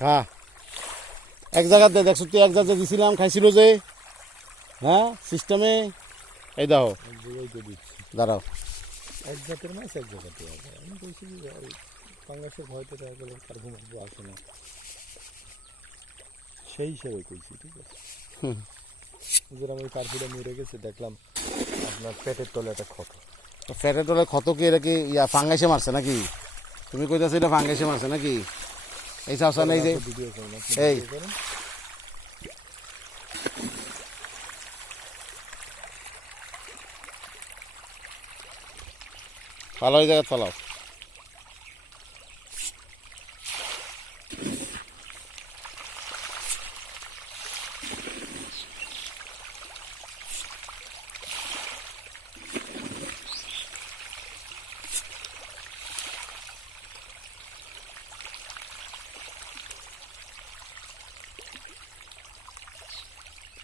খা এক জায়গাতে দেখছো তুই এক জায়গাতে দিছিলাম খাইছিল যে হ্যাঁ সিস্টেমে এই দাও দাঁড়াও এক জাতের মাছ এক জায়গাতে আছে। আমি বলছি যে পাঙ্গাসের ভয়তে দেখা গেল তার ঘুম আসে না, সেই হিসেবে কইছি। ঠিক আছে, যেরকম ওই কার্পিটা মেরে গেছে দেখলাম আপনার পেটের তলে একটা ক্ষত। পেটের তলে ক্ষত কি এটা কি ইয়া ফাঙ্গাইসে মারছে নাকি? তুমি কইতাছো এটা ফাঙ্গাইসে মারছে নাকি? এই চাষা নেই যে এই ফালাও এই জায়গায় ফালাও।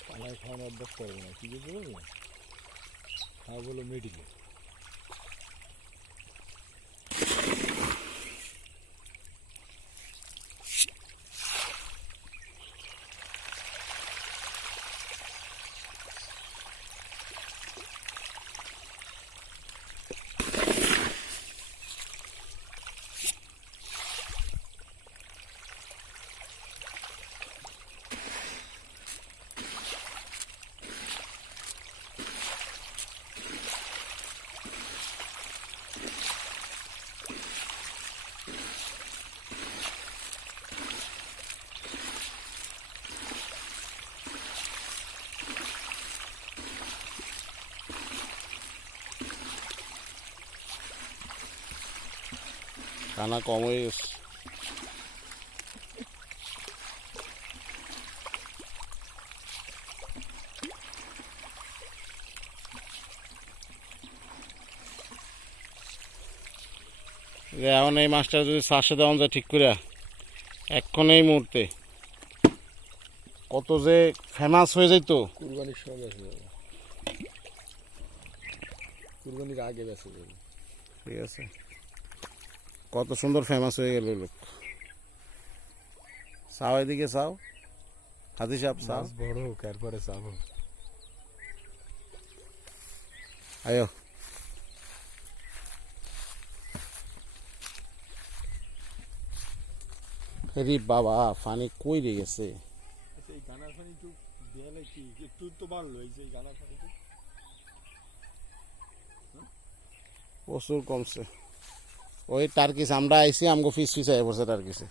পানায় খাওয়ানো অভ্যাস করবো না, কি বুঝতে পারবো না, খাওয়া বলো মেডিকেল। খানা কম হয়ে গেছে। এখন এই মাছটা যদি চাষে দেওয়া যায় ঠিক করে এখন এই মুহূর্তে কত যে ফেমাস হয়ে যেত। কুরবানির সময় বেঁচে যাবে, কুরবানির আগে বেঁচে যাবে। ঠিক আছে, কত সুন্দর ফেমাস হয়ে গেল লোক। চাও এদিকে চাও, হাজি সাহেব চাও, বড় হোক এরপরে চাবো। আয়ো রে বাবা পানি কই রে গেছে। এই গানার পানি একটু দেয়ালে কি একটু তো বাড়লো, এই যে গানার পানিটা প্রচুর কমছে। ওই টার্কিস আমরা আইসি আমগো ফিস ফিস আয় পড়ছে টার্কিসে।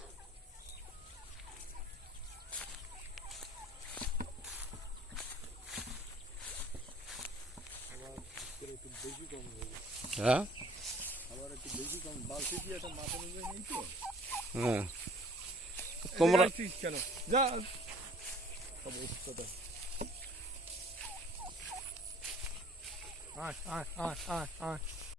হ্যাঁ আবার একটু বেশি কম, বালতি দিয়ে একটা মাথা অনুযায়ী নেই তো। হ্যাঁ তোমরা কেন যা অবস্থাটা। আয় আয় আয় আয় আয়